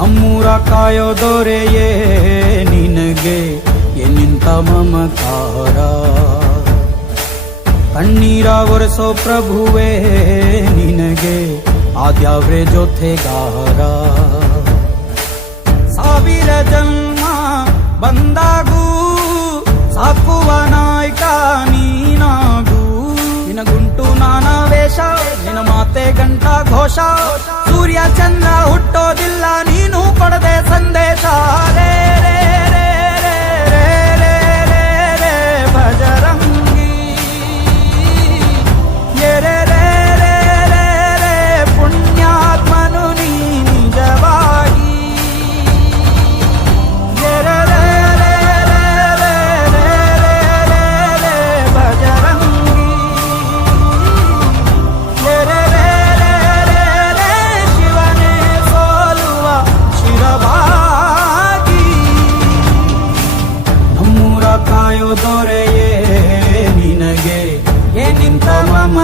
ನಮ್ಮೂರ ಕಾಯೋ ದೊರೆಯೇ ನಿನಗೆ ಎನ್ನಿಂತ ಮಮಕಾರ. ಕಣ್ಣೀರ ಒರೆಸೋ ಪ್ರಭುವೇ ನಿನಗೆ ಆದ್ಯಾವ್ರೆ ಜೊತೆಗಾರ. ಸಾವಿರ ಜನ್ಮ ಬಂದಾಗೂ ಸಾಕುವ ನಾಯಕ ನೀನಾಗೂ. ನಿನ ಗುಂಟು ನಾನಾ ವೇಷ, ನಿನ ಮಾತೆ ಗಂಟ ಘೋಷ. ಸೂರ್ಯ ಚಂದ್ರ ಹುಟ್ಟೋದಿಲ್ಲ ನೀನು ಕೊಡದೆ ಸಂದೇಶ. ರೇ ರೇ ರೇ ರೇ ರೇ ರೇ ರೇ ರೇ ಭಜರಂಗಿ. ರೇ ರೇ ರೇ ರೇ ರೇ ರೇ ಪುಣ್ಯಾತ್ಮನು ನೀ ನಿಜವಾಗಿ. ರೇ ರೇ ರೇ ರೇ ರೇ ರೇ ರೇ ರೇ ರೇ ಭಜರಂಗಿ. ರೇ ರೇ ರೇ ರೇ ರೇ ರೇ ಶಿವನೇ ಸೋಲುವ ಶಿರವಾಗಿ. ನಮ್ಮೂರ ಕಾಯೋ ದೊರೆಯೇ ನಿನಗೆ ಏನಿಂತ ಮಮ